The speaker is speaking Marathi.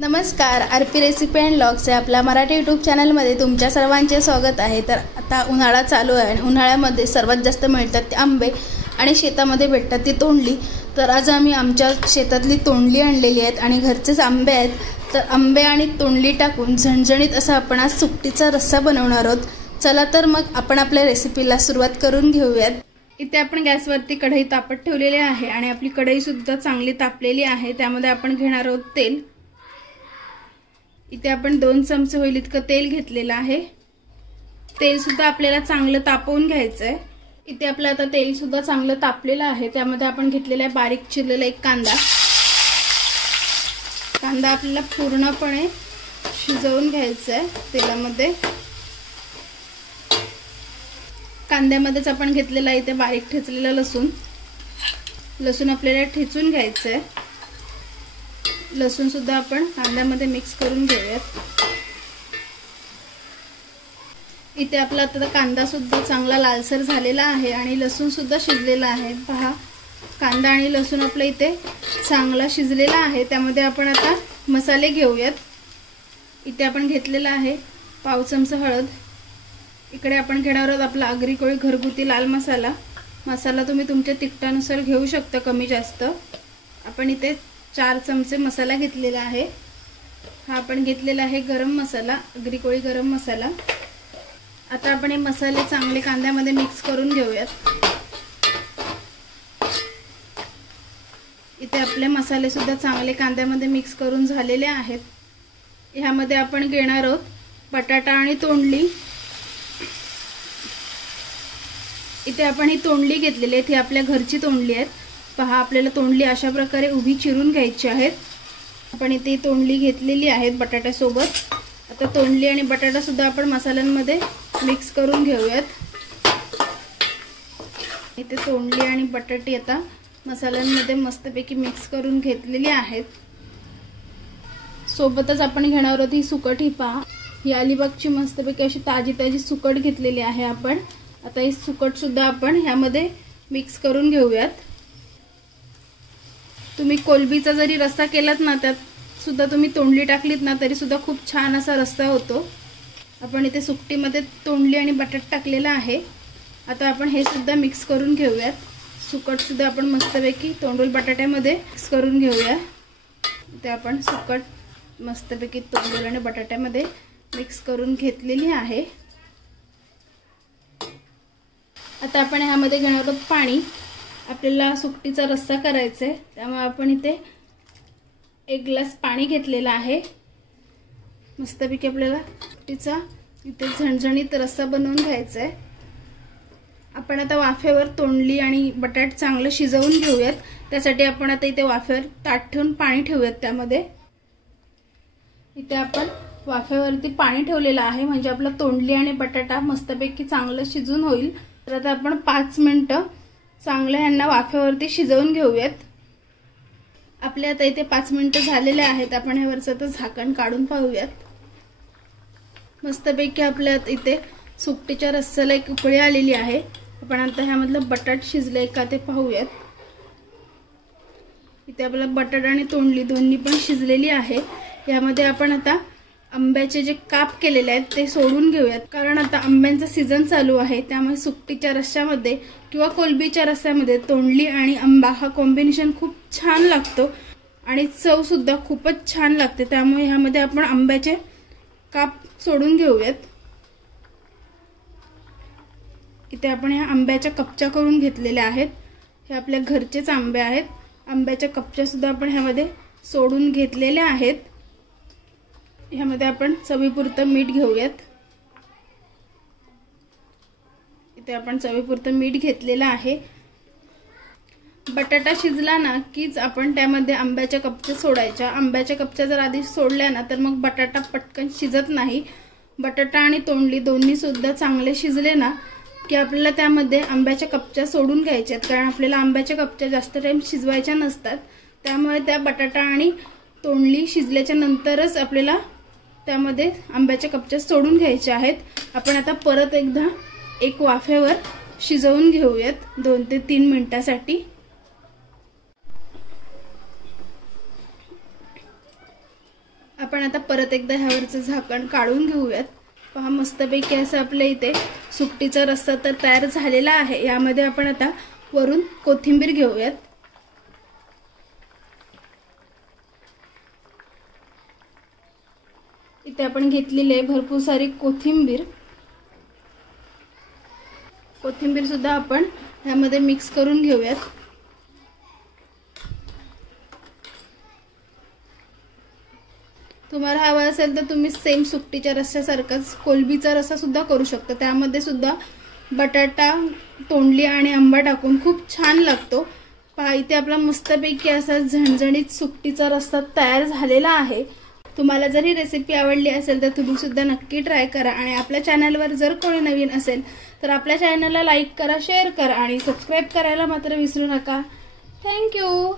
नमस्कार, आरपी रेसिपी अँड व्लॉग्स या आपल्या मराठी यूट्यूब चॅनलमध्ये तुमच्या सर्वांचे स्वागत आहे। तर आता उन्हाळा चालू आहे आणि उन्हाळ्यामध्ये सर्वात जास्त मिळतात ते आंबे आणि शेतामध्ये भेटतात ती तोंडली। तर आज आम्ही आमच्या शेतातली तोंडली आणलेली आहेत आणि घरचेच आंबे आहेत। तर आंबे आणि तोंडली टाकून झणझणीत असा आपण आज सुकटीचा रस्सा बनवणार आहोत। चला तर मग आपण आपल्या रेसिपीला सुरुवात करून घेऊयात। इथे आपण गॅसवरती कढई तापत ठेवलेली आहे आणि आपली कढई सुद्धा चांगली तापलेली आहे। त्यामध्ये आपण घेणार आहोत तेल। इथे आपण 2 चमचे होईल इतकं तेल घेतलेलं आहे। तेल सुद्धा आपल्याला चांगलं तापवून घ्यायचं आहे। इथे आपलं आता तेल सुद्धा चांगलं तापलेलं आहे। त्यामध्ये आपण घेतलेला आहे बारीक चिरलेला एक कांदा। कांदा आपल्याला पूर्णपणे शिजवून घ्यायचा आहे तेलामध्ये। कांद्यामध्येच आपण घेतलेला इथे बारीक ठेचलेला लसूण आपल्याला ठेचून घ्यायचं आहे। लसूण सुद्धा आपण कांद्यामध्ये मिक्स करून घेऊयात। इथे आपला आता कांदा सुद्धा चांगला लालसर झालेला आहे आणि लसूण सुद्धा शिजलेला आहे। पहा, कांदा आणि लसूण आपल्या इथे चांगला शिजलेला आहे। त्यामध्ये आपण आता मसाले घेऊयात। इथे आपण घेतलेला आहे पाव चमचा हळद। इकडे आपण घेणार आहोत आपला आगरी कोळी घरगुती लाल मसाला। मसाला तुम्ही तुमच्या तिखटानुसार घेऊ शकता, कमी जास्त। आपण इथे 4 चमचे मसाला घेतलेला आहे। हा आपण घेतलेला आहे गरम मसाला, आगरी कोळी गरम मसाला। आता आपण हे मसाले चांगले कांद्यामध्ये मिक्स करून घेऊयात। इथे आपले मसाले सुद्धा चांगले कांद्यामध्ये मिक्स करून झालेले आहेत। ह्यामध्ये आपण घेणार आहोत बटाटा आणि तोंडली। इथे आपण ही तोंडली घेतलेली आहे, ही आपल्या घरची तोंडली आहे। पहा, आपल्याला तोंडली अशा प्रकारे उभी चिरून घ्यायची आहेत। आपण इथे तोंडली घेतलेली आहेत बटाट्यासोबत। आता तोंडली आणि बटाटा सुद्धा आपण मसाल्यांमध्ये मिक्स करून घेऊयात। इथे तोंडली आणि बटाटे आता मसाल्यांमध्ये मस्तपैकी मिक्स करून घेतलेली आहेत। सोबतच आपण घेणार आहोत ही सुकट। ही पहा, ही अलिबागची मस्तपैकी अशी ताजी ताजी सुकट घेतलेली आहे आपण। आता ही सुकट सुद्धा आपण ह्यामध्ये मिक्स करून घेऊयात। तुम्ही कोलबीचा जरी रस्सा केलात ना, त्यात सुद्धा तुम्ही तोंडली टाकलीत ना, तरी सुद्धा खूप छान असा रस्सा होतो। आपण इथे सुकटीमध्ये तोंडली आणि बटाटा टाकलेला आहे। आता आपण हे सुद्धा मिक्स करून घेऊयात। सुकट सुद्धा आपण मस्तपैकी तोंडली बटाट्यामध्ये मिक्स करून घेऊया। इथे आपण सुकट मस्तपैकी तोंडली आणि बटाट्यामध्ये मिक्स करून घेतलेली आहे। आता आपण ह्यामध्ये घेणार आहोत पाणी। आपल्याला सुकटीचा रस्सा करायचा आहे, त्यामुळे आपण इथे 1 ग्लास पाणी घेतलेला आहे। मस्तपैकी आपल्याला सुकटीचा इथे झणझणीत रस्सा बनवून घ्यायचा आहे। आपण आता वाफेवर तोंडली आणि बटाट चांगलं शिजवून घेऊयात। त्यासाठी आपण आता इथे वाफेवर ताट ठेवून पाणी ठेवूयात। त्यामध्ये इथे आपण वाफेवरती पाणी ठेवलेलं आहे, म्हणजे आपला तोंडली आणि बटाटा मस्तपैकी चांगलं शिजून होईल। तर आता आपण 5 मिनिटं चांगलं ह्यांना वाफेवरती शिजवून घेऊयात। आपले आता इथे 5 मिनिटं झालेले आहेत। आपण ह्यावरचं आता झाकण काढून पाहूयात। मस्तपैकी आपल्या इथे सुकटीच्या रस्स्याला एक उकळी आलेली आहे। आपण आता ह्यामधलं बटाट शिजलंय का ते पाहूयात। इथे आपला बटाटा आणि तोंडली दोन्ही पण शिजलेली आहे। यामध्ये आपण आता आंब्याचे जे काप केलेले आहेत ते सोडून घेऊयात, कारण आता आंब्यांचा सीझन चालू आहे। त्यामुळे सुकटीच्या रस्स्यामध्ये किंवा कोलबीच्या रस्स्यामध्ये तोंडली आणि आंबा हा कॉम्बिनेशन खूप छान लागतो आणि चव सुद्धा खूपच छान लागते। त्यामुळे ह्यामध्ये आपण आंब्याचे काप सोडून घेऊयात। इथे आपण ह्या आंब्याच्या कपच्या करून घेतलेल्या आहेत। हे आपल्या घरचेच आंबे आहेत। आंब्याच्या कपच्या सुद्धा आपण ह्यामध्ये सोडून घेतलेल्या आहेत। ह्यामध्ये आपण चवीपुरतं मीठ घेऊयात। इथे आपण चवीपुरतं मीठ घेतलेलं आहे। बटाटा शिजला ना कीच आपण त्यामध्ये आंब्याच्या कपच्या सोडायच्या। आंब्याच्या कपच्या जर आधी सोडल्या ना तर मग बटाटा पटकन शिजत नाही। बटाटा आणि तोंडली दोन्ही सुद्धा चांगले शिजले ना की आपल्याला त्यामध्ये आंब्याच्या कपच्या सोडून घ्यायच्यात, कारण आपल्याला आंब्याच्या कपच्या जास्त टाइम शिजवायच्या नसतात। त्यामुळे त्या बटाटा आणि तोंडली शिजल्याच्या नंतरच आपल्याला त्यामध्ये आंब्याच्या कपच्या सोडून घ्यायच्या आहेत। आपण आता परत एकदा एक वाफेवर शिजवून घेऊयात 2 ते 3 मिनिटांसाठी। आपण आता परत एकदा ह्यावरचं झाकण काढून घेऊयात। पहा मस्तपैकी असं आपल्या इथे सुकटीचा रस्सा तर तयार झालेला आहे। यामध्ये आपण आता वरून कोथिंबीर घेऊयात। इथे आपण घेतलेली आहे भरपूर सारी कोथिंबीर सुद्धा आपण ह्यामध्ये मिक्स करून घेऊयात। तुम्हाला हवा असेल तर तुम्ही सेम सुकटीच्या रस्स्यासारखाच कोलंबीचा रस्सा सुद्धा करू शकता। त्यामध्ये सुद्धा बटाटा, तोंडली आणि आंबा टाकून खूप छान लागतो। पहा इथे आपला मस्तपैकी असा झणझणीत सुकटीचा रस्सा तयार झालेला आहे। तुम्हाला जर ही रेसिपी आवडली असेल तर तुम्ही सुद्धा नक्की ट्राय करा आणि आपल्या चॅनलवर जर कोणी नवीन असेल तर आपल्या चॅनलला लाईक करा, शेअर करा आणि सबस्क्राइब करायला मात्र विसरू नका। थँक्यू।